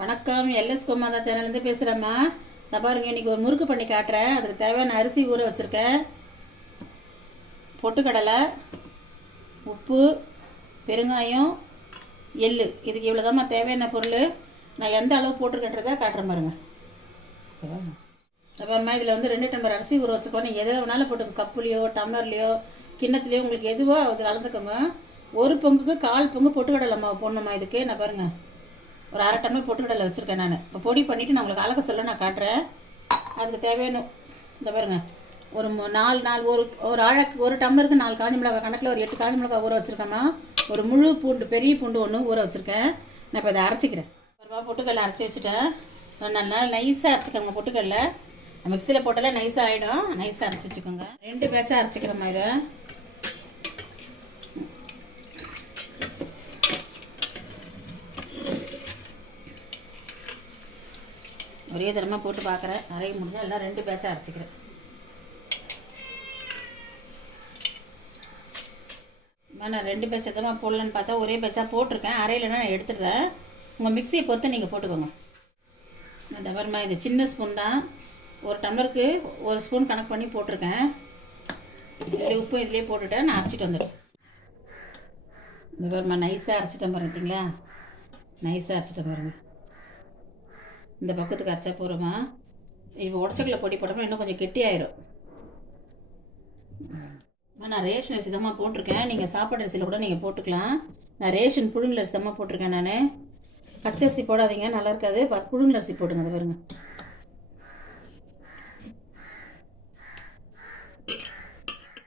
வணக்கம். எல்எஸ் கோமாதா சேனல்லேருந்து பேசுகிறேம்மா நான் பாருங்க இன்னைக்கு ஒரு முறுக்கு பண்ணி காட்டுறேன். அதுக்கு தேவையான அரிசி ஊற வச்சுருக்கேன். பொட்டுக்கடலை உப்பு பெருங்காயம் எள்ளு. இதுக்கு இவ்வளோதாம்மா தேவையான பொருள்? நான் எந்த அளவு போட்டிருக்கேன்றதை காட்டுறேன் பாருங்க. அப்புறமா இதில் வந்து ரெண்டு டம்ளர் அரிசி ஊற வச்சுக்கோ. நீங்கள் எதை வேணாலும் போட்டு கப்புலையோ டம்ளர்லையோ கிண்ணத்துலையோ உங்களுக்கு எதுவோ அது கலந்துக்கோங்க. ஒரு பொங்குக்கு கால் பொங்கு பொட்டுக்கடலை மாவு போடணுமா இதுக்கு. நான் பாருங்கள் ஒரு அரை டம்ளர் பொட்டுக்கடலை வச்சுருக்கேன் நான். இப்போ பொடி பண்ணிவிட்டு நான் உங்களுக்கு அளக்க சொல்ல நான் காட்டுறேன். அதுக்கு தேவையான இந்த பாருங்க. ஒரு நாலு நாலு ஒரு ஒரு ஆழ ஒரு டம்ளருக்கு நாலு காஞ்சி மிளகாய் கணக்கில் ஒரு எட்டு காஞ்சி மிளகாய் ஊற வச்சுருக்கேம்மா. ஒரு முழு பூண்டு பெரிய பூண்டு ஒன்று ஊற வச்சுருக்கேன். நான் இப்போ இதை அரைச்சிக்கிறேன். ஒரு ரூபா பொட்டுக்கடலை அரைச்சி வச்சுட்டேன். நல்லா நைஸாக அரைச்சிக்கோங்க பொட்டுக்கடலை. மிக்சியில் போட்டாலே நைஸாக ஆகிடும் நைஸாக அரைச்சி வச்சுக்கோங்க. ரெண்டு பேட்சாக அரைச்சிக்கிற மாதிரி ஒரே தரமாக போட்டு பார்க்குறேன் நிறைய முடிஞ்சால் எல்லாம் ரெண்டு பேட்சாக அரைச்சிக்கிறேன். நான் ரெண்டு பேச்சை தான் போடலன்னு பார்த்தா ஒரே பேட்சாக போட்டிருக்கேன். அரையிலனா நான் எடுத்துடுறேன். உங்கள் மிக்சியை பொறுத்து நீங்கள் போட்டுக்கோங்க. இந்த பாருமா இது சின்ன ஸ்பூன் தான். ஒரு டம்ளருக்கு ஒரு ஸ்பூன் கணக்கு பண்ணி போட்டிருக்கேன். இப்படி உப்பு இதுலேயே போட்டுட்டேன். நான் அரைச்சிட்டு வந்துடுறேன். இந்த பாருமா நைஸாக அரைச்சிட்டேன் பார்த்தீங்களா? நைஸாக அரைச்சிட்டேன் பாருங்கள் இந்த பக்கத்துக்கு அரைச்சா போகிறோமா இப்போ உடச்சக்கல பொடி போட்டோம்னா இன்னும் கொஞ்சம் கெட்டியாயிரும். நான் ரேஷன் அரிசி தாம்மா போட்டிருக்கேன். நீங்கள் சாப்பாடு அரிசியில் கூட நீங்கள் போட்டுக்கலாம். நான் ரேஷன் புழுங்கல் அரிசி தாம்மா போட்டிருக்கேன் நான். பச்சரிசி போடாதீங்க நல்லா இருக்காது. ப- புழுங்கல் அரிசி போடுங்க அதை பாருங்க.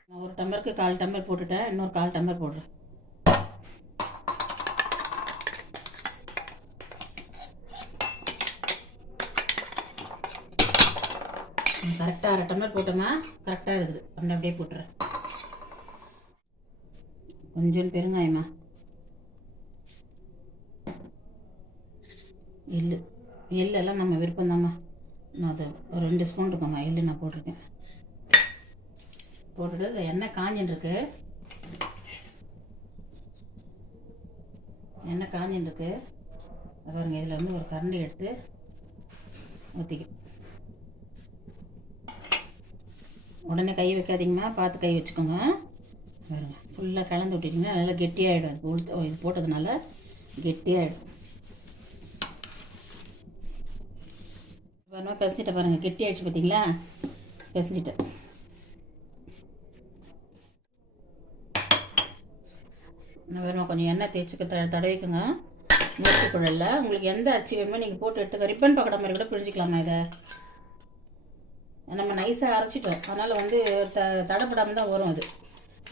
நான் ஒரு டம்ளருக்கு கால் டம்ளர் போட்டுட்டேன். இன்னொரு கால் டம்ளர் போடுறேன். கரெக்டாக அரை டம்ளர் போட்டோமா? கரெக்டாக இருக்குது. அப்படி அப்படியே போட்டுறேன் கொஞ்சம் பெருங்காயமா? எள்ளு. எள்ளெல்லாம் நம்ம விருப்பம்தாம்மா. நான் அதை ஒரு ரெண்டு ஸ்பூன் இருக்கோம்மா. எள்ளு நான் போட்டிருக்கேன். போட்டுட்டு எண்ணெய் காஞ்சின்னு இருக்கு எண்ணெய் காஞ்சின்னு இருக்கு அது பாருங்க இதில் வந்து ஒரு கரண்டி எடுத்து ஊற்றிக்க உடனே கை வைக்காதீங்கம்மா பார்த்து கை வச்சுக்கோங்க. பாருங்க ஃபுல்லாக கலந்து விட்டுட்டிங்கன்னா நல்லா கெட்டியாகிடும் உளுத்து- இது போட்டதுனால கெட்டியாகிடும் பாருமா பிசைஞ்சிட்ட பாருங்க கெட்டி ஆயிடுச்சு பார்த்தீங்களா பிசைஞ்சிட்டேன். நான் வேணுமா கொஞ்சம் எண்ணெய் தேய்ச்சிக்க த தடவிக்குங்க. முறுக்கு குழல்ல உங்களுக்கு எந்த அரிசி வேணுமோ நீங்கள் போட்டு எடுத்துக்க ரிப்பன் பக்கடை மாதிரி கூட பிழிஞ்சிக்கலாமா இதை. நம்ம நைஸாக அரைச்சிட்டோம். அதனால் வந்து த தடப்படாமல் தான் வரும் அது.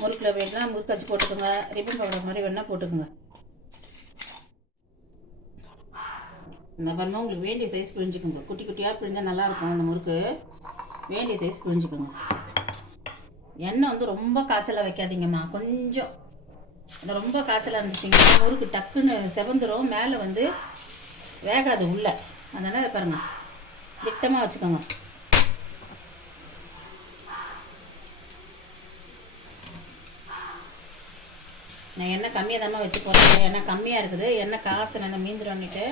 முறுக்கில் வேணும்னா முறுக்கு வச்சு போட்டுக்கோங்க. ரிப்பன் பவுடர் மாதிரி வேணால் போட்டுக்கோங்க. இந்த பாருமா உங்களுக்கு வேண்டிய சைஸ் பிழிஞ்சுக்கோங்க குட்டி குட்டியாக பிழிஞ்சால் நல்லாயிருக்கும் அந்த முறுக்கு. வேண்டிய சைஸ் பிழிஞ்சுக்கோங்க எண்ணெய் வந்து ரொம்ப காய்ச்சலாக வைக்காதீங்கம்மா. கொஞ்சம். ரொம்ப காய்ச்சலாக இருந்துச்சிங்கன்னா முறுக்கு டக்குன்னு செவந்துடும் மேலே வந்து வேகாது உள்ள. அதனால் பாருங்கள் பாருங்க. திட்டமாக வச்சுக்கோங்க. நான் எண்ணெய் கம்மியாக தானே வச்சு போடுறேன் எண்ணெய் கம்மியாக இருக்குது. எண்ணெய் காசு நான் மீந்துருன்னுட்டு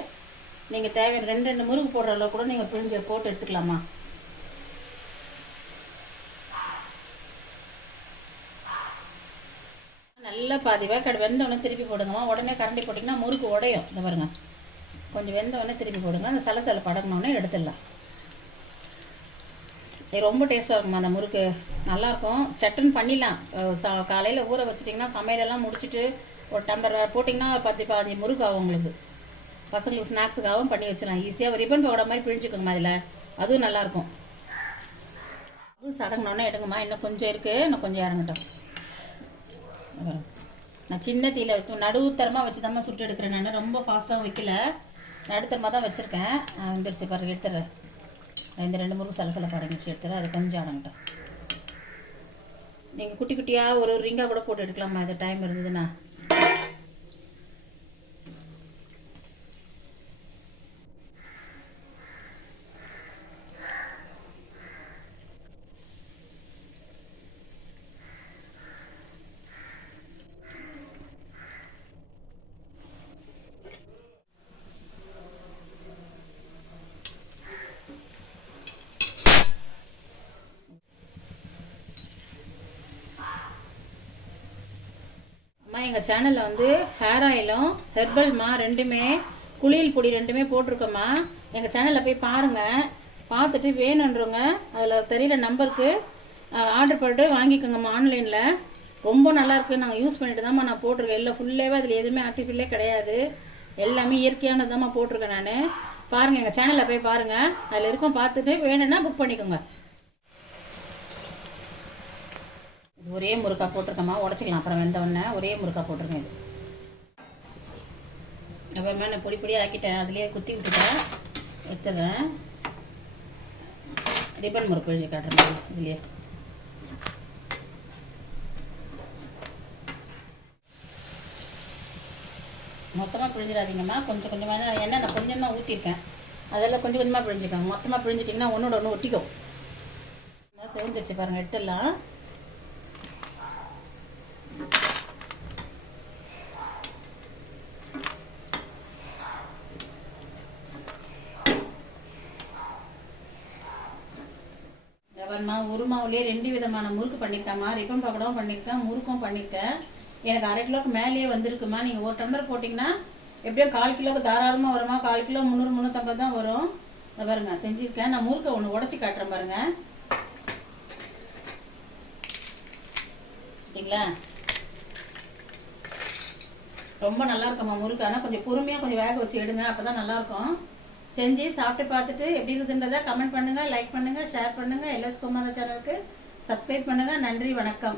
நீங்கள் தேவையான ரெண்டு ரெண்டு முறுக்கு போடுற அளவு கூட நீங்கள் பிழிஞ்ச போட்டு எடுத்துக்கலாமா நல்லா பாதி வேக்காடு வெந்தவொடனே திருப்பி போடுங்கம்மா. உடனே கரண்டி போட்டிங்கன்னா முறுக்கு உடையும். இந்த பாருங்க. கொஞ்சம் வெந்தவொடனே திருப்பி போடுங்க. அந்த சலசலை படங்கினோடனே எடுத்துடலாம். ரொம்ப டேஸ்ட்டாக இருக்குமா அந்த முறுக்கு நல்லாயிருக்கும் சட்டுன்னு பண்ணிடலாம். சா காலையில் ஊற வச்சிட்டிங்கன்னா சமையலெல்லாம் முடிச்சுட்டு ஒரு டம்ளர் போட்டிங்கன்னா பத்து பதினஞ்சு முறுக்கு ஆகும் உங்களுக்கு. பசங்களுக்கு ஸ்நாக்ஸுக்காகவும் பண்ணி வச்சிடலாம். ஈஸியாக ஒரு ரிப்பன் பவுடர் மாதிரி பிழிஞ்சுக்கோங்கம்மா அதில் அதுவும் நல்லாயிருக்கும் அதுவும் சடங்கினோடனே எடுங்கம்மா. இன்னும் கொஞ்சம் இருக்குது இன்னும் கொஞ்சம் இறங்கட்டும். நான் சின்ன தீயில வைக்கும் நடுத்தரமாக வச்சு தான் சுட்டு எடுக்கிறேன். நான் ரொம்ப ஃபாஸ்ட்டாகவும் வைக்கல. நடுத்தரமாக தான் வச்சுருக்கேன். வந்துருச்சு பாருங்க எடுத்துடுறேன். இந்த ரெண்டு முறுக்கு சலசல படங்கிச்சு எடுத்துகிறேன் அது கொஞ்சம் அடங்கட்டும் நீங்கள் குட்டி குட்டியாக ஒரு ஒரு ரிங்காக கூட போட்டு எடுக்கலாமா இது டைம் இருந்ததுன்னா. எங்கள் சேனலில் வந்து ஹேர் ஆயிலும் ஹெர்பல்மா ரெண்டுமே குளியல் பொடி ரெண்டுமே போட்டிருக்கோம்மா. எங்கள் சேனலில் போய் பாருங்கள் பார்த்துட்டு வேணுன்றவங்க அதில் தெரியிற நம்பருக்கு ஆர்டர் பண்ணிட்டு வாங்கிக்கோங்கம்மா ஆன்லைனில் ரொம்ப நல்லாயிருக்கு நாங்கள் யூஸ் பண்ணிட்டு தான்மா நான் போட்டிருக்கேன். இல்லை ஃபுல்லேவே அதில் எதுவுமே ஆர்டிஃபிஷியலே கிடையாது. எல்லாமே இயற்கையானது தான்மா போட்டிருக்கேன் நான். பாருங்கள் எங்கள் சேனலில் போய் பாருங்கள் அதில் இருக்கும் பார்த்துட்டு வேணும்னா புக் பண்ணிக்கோங்க இது ஒரே முறுக்கா போட்டிருக்கேம்மா. உடச்சிக்கலாம். அப்புறம் வெந்த உடனே ஒரே முறுக்கா போட்டிருக்கேன் இது. அப்புறமா நான் பொடி பொடியாக ஆக்கிட்டேன். அதுலேயே குத்தி விட்டுட்டேன். எடுத்துடுறேன். ரிப்பன் முறுக்கு எழுதி காட்டுறேன் இதுலேயே. மொத்தமாக பிழிஞ்சிடாதீங்கம்மா. கொஞ்சம் கொஞ்சமாக எண்ணெய் நான் கொஞ்சம் தான் ஊற்றிருக்கேன் அதெல்லாம் கொஞ்சம் கொஞ்சமாக பிழிஞ்சிக்கோங்க. மொத்தமாக பிழிஞ்சிட்டிங்கன்னா ஒன்றோட ஒன்று ஒட்டிக்கும். செவந்துருச்சு பாருங்கள் எடுத்துடலாம். எவன்மா ஒரு மாவுலேயே ரெண்டு விதமான முறுக்கு பண்ணியிருக்கேம்மா ரிப்பன் பக்கடாவும் பண்ணியிருக்கேன் முறுக்கும் பண்ணியிருக்கேன் எனக்கு அரை கிலோக்கு மேலேயே வந்திருக்குமா? நீங்கள் ஒரு டம்ளர் போட்டிங்கன்னா எப்படியும் கால் கிலோக்கு தாராளமாக வருமா? கால் கிலோ முந்நூறு முந்நூற்றம்பது தான் வரும். இதை பாருங்க செஞ்சுருக்கேன். நான் முறுக்கை ஒன்று உடச்சி காட்டுறேன் பாருங்க. சரிங்களா? ரொம்ப நல்லா இருக்கும்மா முறுக்கு? ஆனால் கொஞ்சம் பொறுமையாக கொஞ்சம் வேக வச்சு எடுங்க. அப்போ தான் நல்லாயிருக்கும் செஞ்சு சாப்பிட்டு பார்த்துட்டு எப்படி இருக்குதுன்றதை கமெண்ட் பண்ணுங்கள் லைக் பண்ணுங்கள் ஷேர் பண்ணுங்கள் எல்எஸ் குமார சேனலுக்கு சப்ஸ்கிரைப் பண்ணுங்கள் நன்றி வணக்கம்.